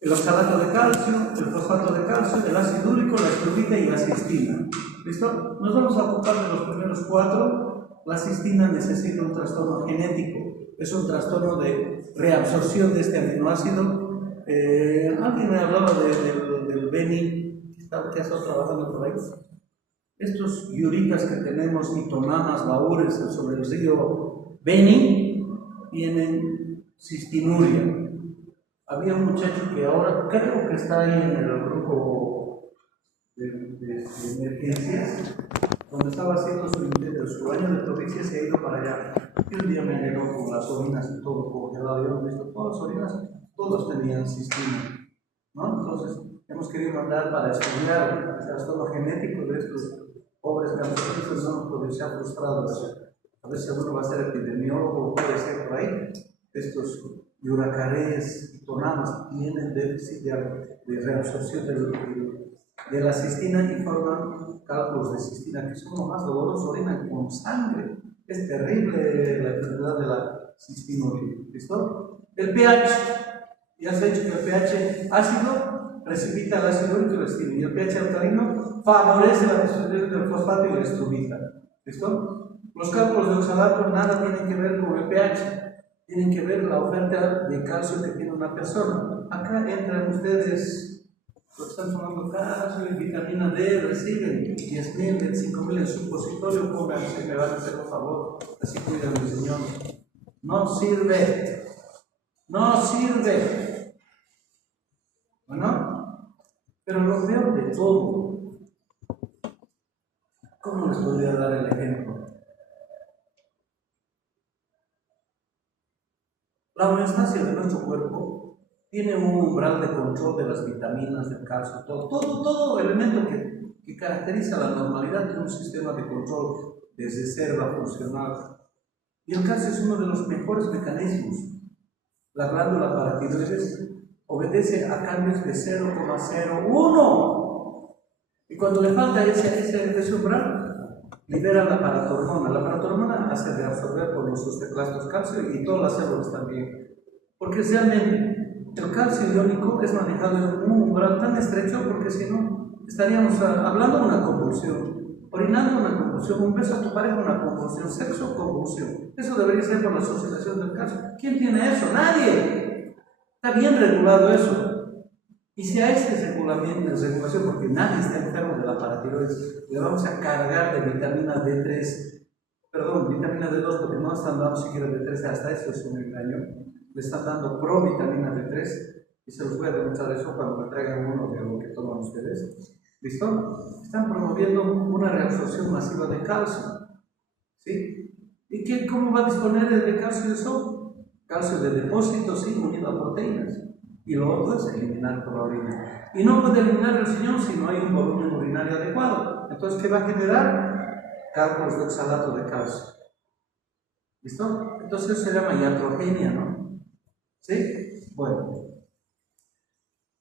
El oxalato de calcio, el fosfato de calcio, el ácido úrico, la estrubita y la cistina. ¿Listo? Nos vamos a ocupar de los primeros 4. La cistina necesita un trastorno genético. Es un trastorno de reabsorción de este aminoácido. Alguien me hablaba del Beni, que ha estado trabajando por ahí. Estos yuricas que tenemos, nitonamas, baúres sobre el río Beni, tienen cistinuria. Había un muchacho que ahora creo que está ahí en el grupo de emergencias, donde estaba haciendo su año de provincia, se ha ido para allá. Y un día me llegó con las orinas y todo congelado. Yo he visto todas las orinas, todos tenían cistina, ¿no? Entonces, hemos querido mandar para estudiar el trastorno genético de estos pobres campesinos, no, porque se han frustrado. A ver si alguno va a ser epidemiólogo, puede ser por ahí. Estos yuracarés y tonamas tienen déficit de reabsorción de la cistina y forman cálculos de cistina que son lo más dolorosos, orinan con sangre. Es terrible la enfermedad de la cistinuria. ¿Listo? El pH, ya se ha dicho que el pH ácido precipita el ácido úrico y la cistina, y el pH alcalino favorece la disolución del fosfato y la estrubita. ¿Listo? Los cálculos de oxalato nada tienen que ver con el pH. Tienen que ver la oferta de calcio que tiene una persona. Acá entran ustedes, lo que están tomando calcio y vitamina D, reciben 10.000, 25.000 en supositorio, pónganse, me van a hacer un favor, así cuidan el Señor. No sirve. No sirve. ¿Bueno? Pero lo peor de todo, ¿cómo les podría dar el ejemplo? La homeostasia de nuestro cuerpo tiene un umbral de control de las vitaminas, del calcio, todo elemento que caracteriza la normalidad de un sistema de control de reserva funcional. Y el calcio es uno de los mejores mecanismos. La glándula paratiroides obedece a cambios de 0,01. Y cuando le falta ese umbral, libera la paratormona. La paratormona hace reabsorber por los osteoclastos calcio y todas las células también. Porque realmente el calcio iónico es manejado en un umbral tan estrecho, porque si no, estaríamos hablando de una convulsión, orinando una convulsión, un beso a tu pareja una convulsión, sexo convulsión. Eso debería ser por la asociación del calcio. ¿Quién tiene eso? ¡Nadie! Está bien regulado eso. Y si a este regulación, porque nadie está enfermo de la paratiroides, le vamos a cargar de vitamina D3, vitamina D2, porque no están dando siquiera D3, hasta eso es un engaño. Le están dando provitamina D3, y se los voy a demostrar eso cuando me traigan uno de lo que toman ustedes. ¿Listo? Están promoviendo una reabsorción masiva de calcio. ¿Sí? ¿Y cómo va a disponer de calcio eso? Calcio de depósito, sí, unido a proteínas. Y lo otro es eliminar por la orina. Y no puede eliminar el riñón si no hay un volumen urinario adecuado. Entonces, ¿qué va a generar? Cálculos de oxalato de calcio. ¿Listo? Entonces eso se llama iatrogenia, ¿no? ¿Sí? Bueno.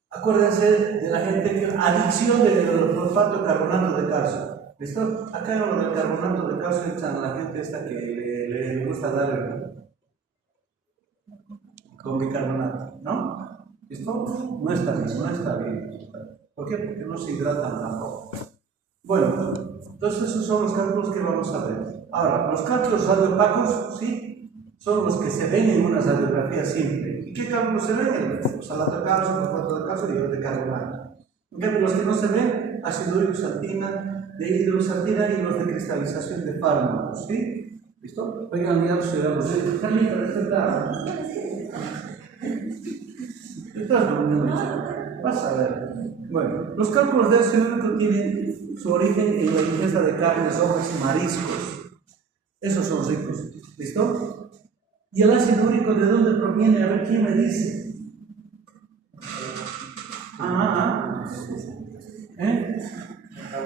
Acuérdense de la gente que adicción del fosfato de carbonato de calcio. ¿Listo? Acá lo del carbonato de calcio echan a la gente esta que le gusta dar con bicarbonato, ¿no? ¿Listo? No está bien, no está bien. ¿Por qué? Porque no se hidratan tampoco. Bueno, entonces esos son los cálculos que vamos a ver. Ahora, los cálculos radioopacos, ¿sí? Son los que se ven en una radiografía simple. ¿Y qué cálculos se ven? El oxalato de calcio, el fosfato de calcio y el de carbonato. En cambio, los que no se ven, ácido hidroxantina, de hidroxantina y los de cristalización de fármacos, ¿sí? ¿Listo? Oigan, ya los ciudadanos, Carlita, despertar. Estás durmiendo, vas a ver. Bueno, los cálculos de ácido úrico tienen su origen en la ingesta de carnes, hojas y mariscos. Esos son ricos. ¿Listo? ¿Y el ácido úrico de dónde proviene? A ver, ¿quién me dice?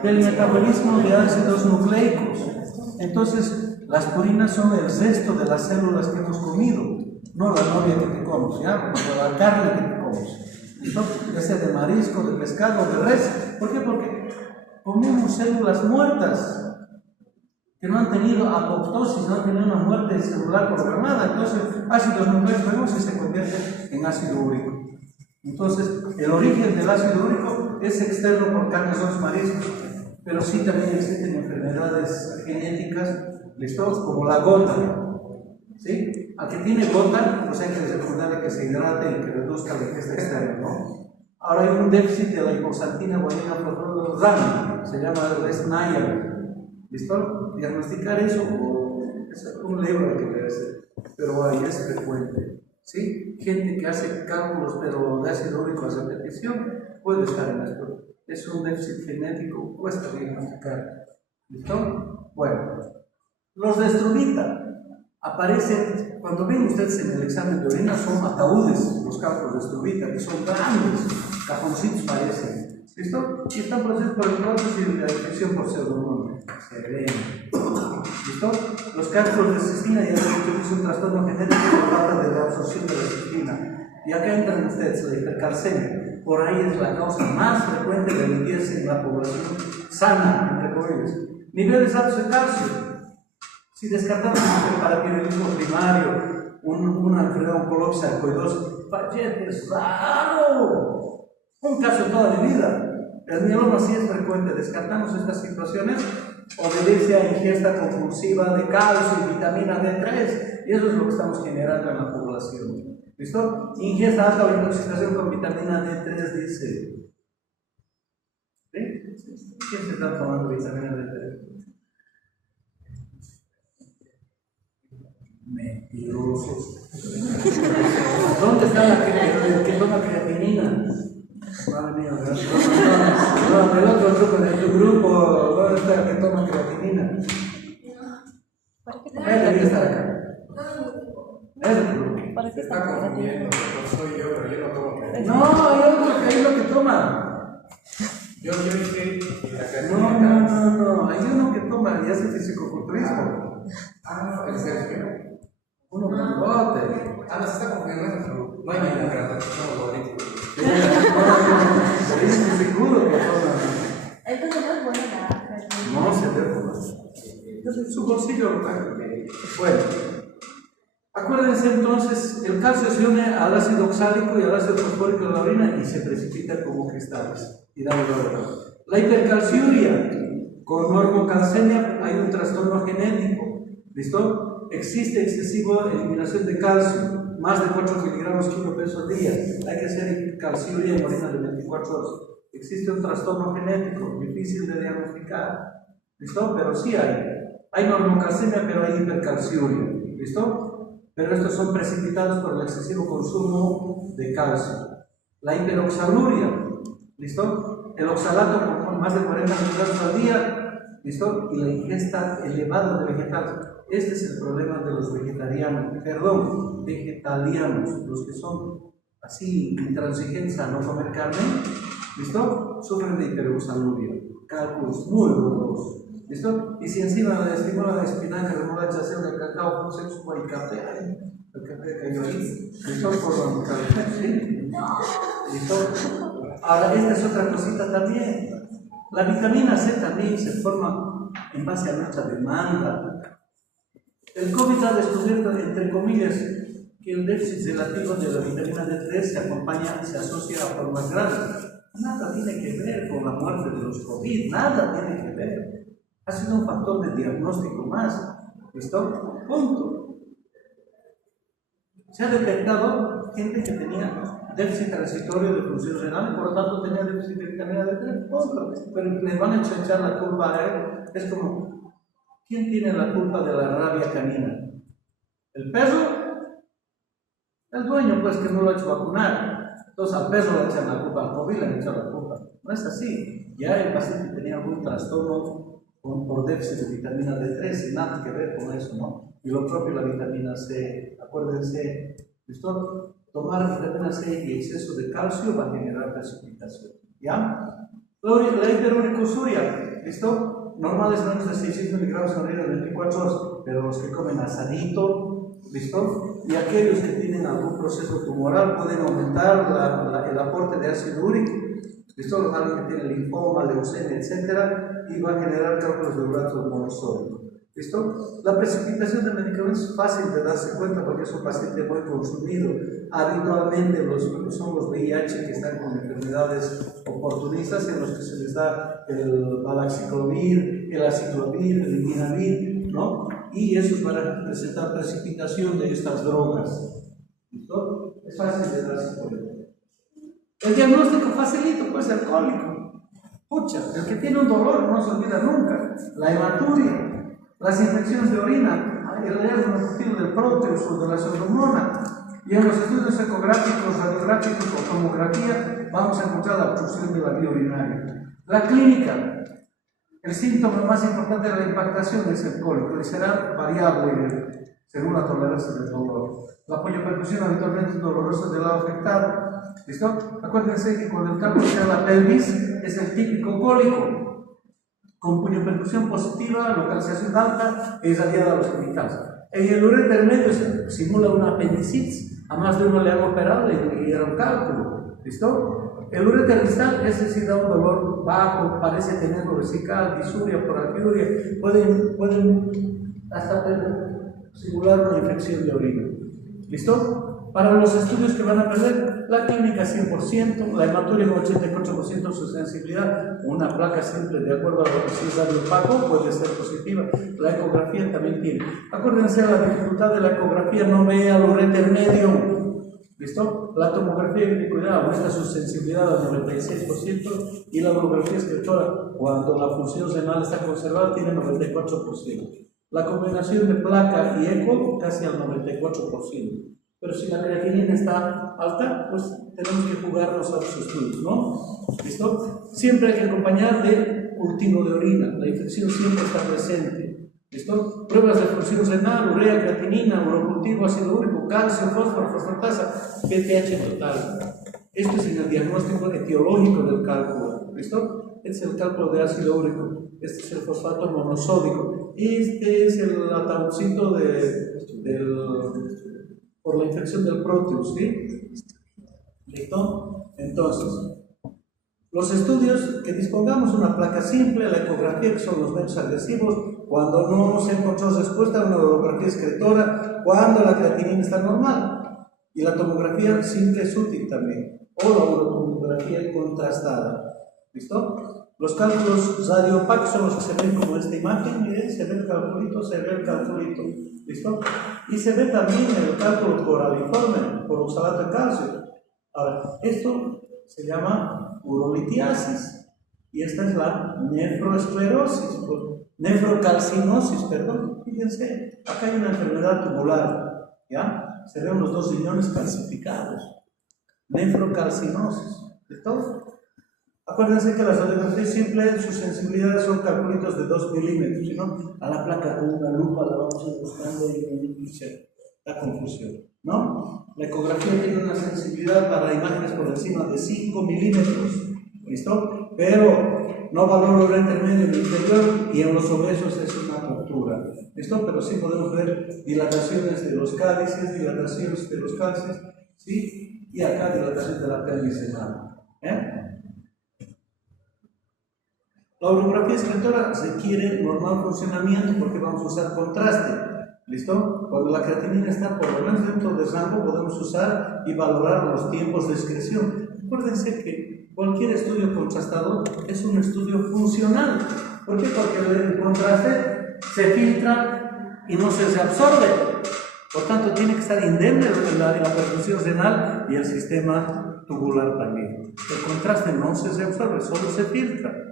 Del metabolismo de ácidos nucleicos. Entonces, las purinas son el resto de las células que hemos comido, no la novia que te comes, ¿ya? O la carne que te comes. ¿Listo? Ya sea de marisco, de pescado, de res. ¿Por qué? Porque comemos células muertas que no han tenido apoptosis, no han tenido una muerte celular programada. Entonces, ácidos nucleicos vemos y se convierte en ácido úrico. Entonces, el origen del ácido úrico es externo por carnes o mariscos, pero sí también existen enfermedades genéticas, ¿listo? Como la gota, ¿sí? Al que tiene gota, pues hay que recordarle que se hidrate y que reduzca la ingesta externa, ¿no? Ahora hay un déficit de la hipoxantina guanina por RAM, se llama Resnayar, ¿listo? Diagnosticar eso es un libro que merece, pero ahí es frecuente, ¿sí? Gente que hace cálculos, pero de ácido úrico a repetición, puede estar en esto. Es un déficit genético, cuesta diagnosticar. ¿Listo? Bueno, los de estruvita aparecen, cuando ven ustedes en el examen de orina, son ataúdes, los campos de estruvita, que son grandes, cajoncitos parecen. ¿Listo? Y están producidos por el proceso y la infección por pseudomonas. Se ven. ¿Listo? Los cálculos de cistina ya saben que es un trastorno genético por falta de la absorción de la cistina. Y acá entran ustedes, la hipercalcemia. Por ahí es la causa más frecuente de limpieza en la población sana, entre comillas. Niveles altos de calcio. Si descartamos el paratiroidismo primario, una enfermedad oncológica sarcoidosa, es raro. Un caso de toda mi vida. El mieloma sí es frecuente. Descartamos estas situaciones. Obedece a ingesta compulsiva de calcio y vitamina D3. Y eso es lo que estamos generando en la población. ¿Listo? Ingesta alta o intoxicación con vitamina D3, dice. ¿Sí? ¿Quién se está tomando vitamina D3? Mentirosos. ¿Dónde está la que toma creatinina? Madre mía, no, el otro grupo de tu grupo, ¿dónde está la que toma creatinina? Él debería estar acá. ¿Para qué está confundiendo? No soy yo, pero yo no tomo creatina. No, hay otro que es lo que toma. Yo dije la creatina. No, hay uno que toma y hace fisicoculturismo. ¿En serio? Uno grandote. No se está confundiendo. No hay ningún grandote, somos bonitos. Estoy seguro que toma. Entonces no es buena la creatina. No se debe tomar. Su bolsillo lo paga. Bueno, acuérdense entonces, el calcio se une al ácido oxálico y al ácido fosfórico de la orina y se precipita como cristales. Y da dolor. La hipercalciuria con normocalcemia hay un trastorno genético. ¿Listo? Existe excesiva eliminación de calcio. Más de 4 miligramos kilo peso al día. Hay que hacer calciuria en orina de 24 horas. Existe un trastorno genético, difícil de diagnosticar. ¿Listo? Pero sí hay. Hay normocalcemia, pero hay hipercalciuria. ¿Listo? Pero estos son precipitados por el excesivo consumo de calcio. La hiperoxaluria. ¿Listo? El oxalato con más de 40 miligramos al día. ¿Listo? Y la ingesta elevada de vegetales. Este es el problema de los vegetarianos, vegetarianos, los que son así intransigentes a no comer carne, ¿listo? Sufren de hiperoxaluria, cálculos muy dolorosos, ¿listo? Y si encima le estimula la espinaca, remolacha, selga, cacao, consenso y café, el café cayó ahí, ¿listo? Por la café, ¿sí? ¿Listo? Ahora, esta es otra cosita también. La vitamina C también se forma en base a nuestra demanda. El COVID ha descubierto, entre comillas, que el déficit relativo de la vitamina D3 se acompaña, se asocia a formas graves. Nada tiene que ver con la muerte de los COVID, nada tiene que ver. Ha sido un factor de diagnóstico más. ¿Listo? Punto. Se ha detectado gente que tenía déficit transitorio de función renal y por lo tanto tenía déficit de vitamina D3. Punto. Pero les van a echar la culpa a él. Es como, ¿quién tiene la culpa de la rabia canina? ¿El perro? El dueño, pues, que no lo ha hecho vacunar. Entonces al perro le echan la culpa, al COVID le han echado la culpa. No es así. Ya el paciente tenía algún trastorno por déficit de vitamina D3 y nada que ver con eso, ¿no? Y lo propio la vitamina C. Acuérdense, ¿listo? Tomar vitamina C y exceso de calcio va a generar precipitación. ¿Ya? La hiperuricosuria, ¿listo? normales menos de 600 miligramos de orina en 24 horas, pero los que comen asadito, ¿listo? Y aquellos que tienen algún proceso tumoral pueden aumentar el aporte de ácido úrico, ¿listo? Alguien que tiene linfoma, leucemia, etcétera, y va a generar cálculos de urato monosódico. ¿Listo? La precipitación de medicamentos es fácil de darse cuenta porque es un paciente muy consumido. Habitualmente son los VIH que están con enfermedades oportunistas en los que se les da el valaxiclovir, el aciclovir, el imidavir, ¿no? Y esos van a presentar precipitación de estas drogas. ¿Listo? Es fácil de darse cuenta. El diagnóstico facilito, pues alcohólico. Pucha, el que tiene un dolor no se olvida nunca. La hematuria. Las infecciones de orina, el hallazgo negativo del próteos o de la pseudomonas, y en los estudios ecográficos, radiográficos o tomografía vamos a encontrar la obstrucción de la vía urinaria. La clínica, el síntoma más importante de la impactación es el cólico y será variable según la tolerancia del dolor. La poliopercusión habitualmente es dolorosa del lado afectado. ¿Listo? Acuérdense que cuando el cálculo sea la pelvis es el típico cólico. Con puniopercusión positiva, localización alta e irradiada a los genitales. En el ureter medio simula una apendicitis, a más de uno le han operado y era un cálculo. ¿Listo? El ureter distal, ese sí da un dolor bajo, parece tener vesical, disuria, poralgiuria, pueden hasta simular una infección de orina. ¿Listo? Para los estudios que van a perder, la clínica 100%, la hematuria con 84% su sensibilidad, una placa simple de acuerdo a lo que si es radiopaco puede ser positiva, la ecografía también tiene. Acuérdense, la dificultad de la ecografía no ve al ureter medio, ¿listo? La tomografía de cuidado aumenta su sensibilidad al 96% y la mamografía esclerótica, cuando la función renal está conservada, tiene 94%. La combinación de placa y eco casi al 94%. Pero si la creatinina está alta, pues tenemos que jugarnos a los estudios, ¿no? ¿Listo? Siempre hay que acompañar de cultivo de orina, la infección siempre está presente. ¿Listo? Pruebas de función renal, urea, creatinina, urocultivo, ácido úrico, calcio, fósforo, fosfatasa, PTH total. Esto es en el diagnóstico etiológico del cálculo. ¿Listo? Este es el cálculo de ácido úrico, este es el fosfato monosódico, este es el ataúdcito por la infección del próteus, ¿sí? ¿Listo? Entonces, los estudios que dispongamos, una placa simple, la ecografía, que son los menos agresivos, cuando no se encontró respuesta, una urografía excretora, cuando la creatinina está normal, y la tomografía simple es útil también, o la urotomografía contrastada. ¿Listo? Los cálculos radiopacos son los que se ven como esta imagen, miren, se ve el calculito, ¿listo? Y se ve también el cálculo coraliforme, por oxalato de calcio. Ahora, esto se llama urolitiasis, y esta es la nefroesclerosis, nefrocalcinosis, perdón. Fíjense, acá hay una enfermedad tubular, ¿ya? Se ven los dos riñones calcificados, nefrocalcinosis, ¿listo? Acuérdense que las radiografías simples, sus sensibilidades son calculitos de 2 milímetros, si no, a la placa con una lupa la vamos a ir buscando y se da confusión, ¿no? La ecografía tiene una sensibilidad para imágenes por encima de 5 milímetros, ¿listo? Pero no valora el ureter medio ni inferior, y en los obesos es una tortura, ¿listo? Pero sí podemos ver dilataciones de los cálices, ¿sí? Y acá dilatación de la pelvis renal, La urografía excretora requiere normal funcionamiento porque vamos a usar contraste, ¿listo? Cuando la creatinina está por lo menos dentro del rango podemos usar y valorar los tiempos de excreción. Acuérdense que cualquier estudio contrastado es un estudio funcional. ¿Por qué? Porque el contraste se filtra y no se reabsorbe. Por tanto, tiene que estar indemne la perfusión renal y el sistema tubular también. El contraste no se reabsorbe, solo se filtra.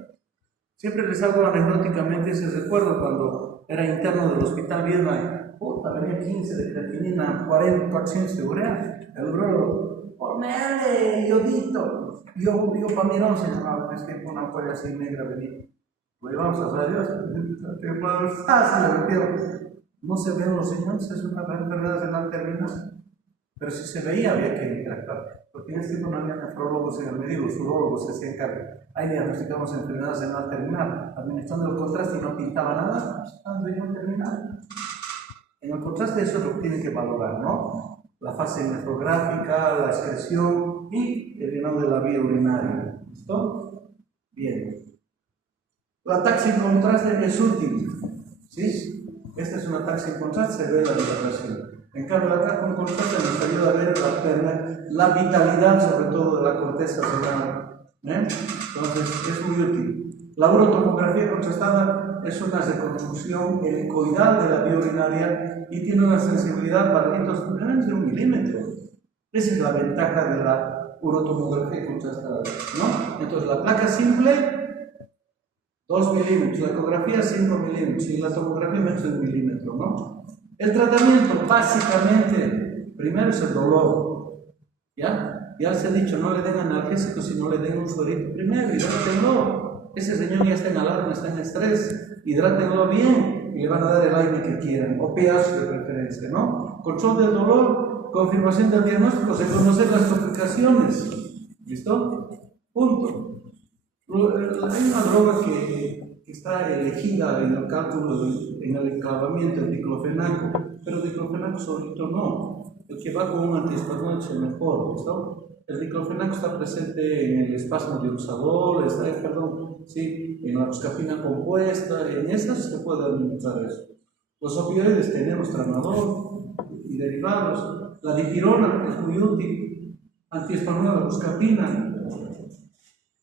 Siempre les hago anecdóticamente ese recuerdo cuando era interno del hospital Viedma. Venía 15 de creatinina, 40, 400 de urea. El brolo, ponele iodito. Yo para mí no se llamaba, es que una polla así negra venía. Lo llevamos a radios, se le metieron. No se ven los riñones, es una enfermedad renal terminal. Pero si se veía, había que tratar. Porque en este tiempo no había nefrólogos en el medio, los urólogos se hacían cargo. Ahí diagnosticamos enfermedades en edad terminal, administrando el contraste y no pintaba nada, estando en edad terminal. En el contraste, eso es lo que tienen que valorar, ¿no? La fase nefrográfica, la excreción y el llenado de la vía urinaria. ¿Listo? Bien. La taxa en contraste es útil, ¿sí? Esta es una taxa en contraste, se ve la dilatación. En cambio, la taxa en contraste nos ayuda a ver la vitalidad, sobre todo de la corteza cerebral. Entonces, es muy útil. La urotomografía contrastada es una reconstrucción helicoidal de la vía urinaria y tiene una sensibilidad para de 1 milímetro. Esa es la ventaja de la urotomografía contrastada, ¿no? Entonces, la placa simple, 2 milímetros, la ecografía 5 milímetros y la tomografía menos de 1 milímetro, ¿no? El tratamiento, básicamente, primero es el dolor, ¿ya? Ya les he dicho, no le den analgésicos, sino le den un suerito primero, hidrátenlo. Ese señor ya está en alarma, está en estrés, hidrátenlo bien y le van a dar el aire que quieran, opiáceos de preferencia, ¿no? Control del dolor, confirmación del diagnóstico, reconocer las complicaciones, ¿listo? Punto. Hay una droga que está elegida en el cálculo, en el enclavamiento, el diclofenaco, pero el diclofenaco solito no. El que va con un antiespasmódico es el mejor, ¿listo? El diclofenaco está presente en el espasmo de Oxadol, en la buscapina compuesta, en esas se puede administrar eso. Los opioides tenemos tramadol y derivados. La dipirona es muy útil, antiespasmódico, la buscapina,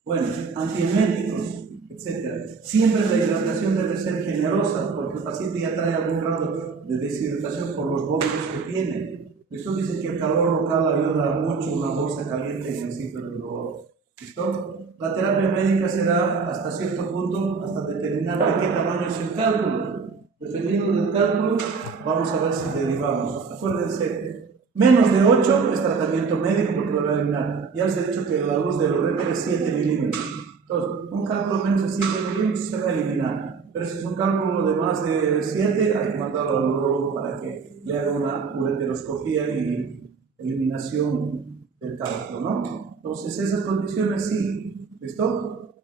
bueno, antieméticos, etc. Siempre la hidratación debe ser generosa, porque el paciente ya trae algún grado de deshidratación por los vómitos que tiene. Esto dice que el calor local ayuda mucho, una bolsa caliente en el sitio del dolor. ¿Listo? La terapia médica será hasta cierto punto, hasta determinar de qué tamaño es el cálculo. Dependiendo del cálculo, vamos a ver si derivamos. Acuérdense, menos de 8 es tratamiento médico porque lo va a eliminar. Ya les he dicho que la luz del uréter es 7 milímetros. Entonces, un cálculo menos de 7 milímetros se va a eliminar. Pero si es un cálculo de más de 7, hay que mandarlo al urólogo para que le haga una ureteroscopía y eliminación del cálculo, ¿no? Entonces, esas condiciones sí. ¿Listo?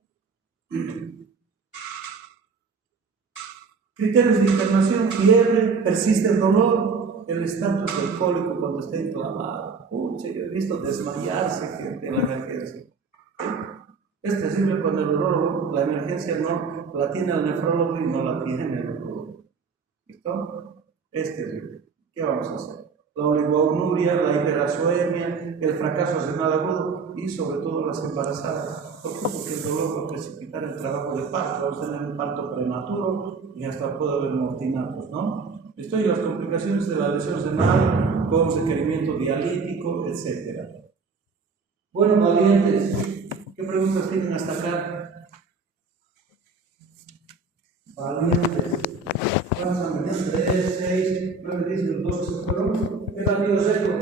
Criterios de internación: fiebre, persiste el dolor, el estatus alcohólico cuando está inflamado. Pucha, yo he visto desmayarse en la emergencia. Es terrible cuando el urólogo, la emergencia no la tiene el nefrólogo y no la tiene el urólogo. ¿Listo? Es terrible. ¿Qué vamos a hacer? La oligonuria, la hiperazoemia, el fracaso renal agudo y sobre todo las embarazadas. ¿Por qué? Porque el dolor va a precipitar el trabajo de parto, vamos a tener un parto prematuro y hasta puede haber mortinatos, ¿no? Esto y las complicaciones de la lesión renal con requerimiento dialítico, etc. Bueno, valientes, ¿qué preguntas tienen hasta acá? Valientes. ¿Cuántos han venido? 3, 6, 9, 10, 12 se fueron. ¿Qué partido seco?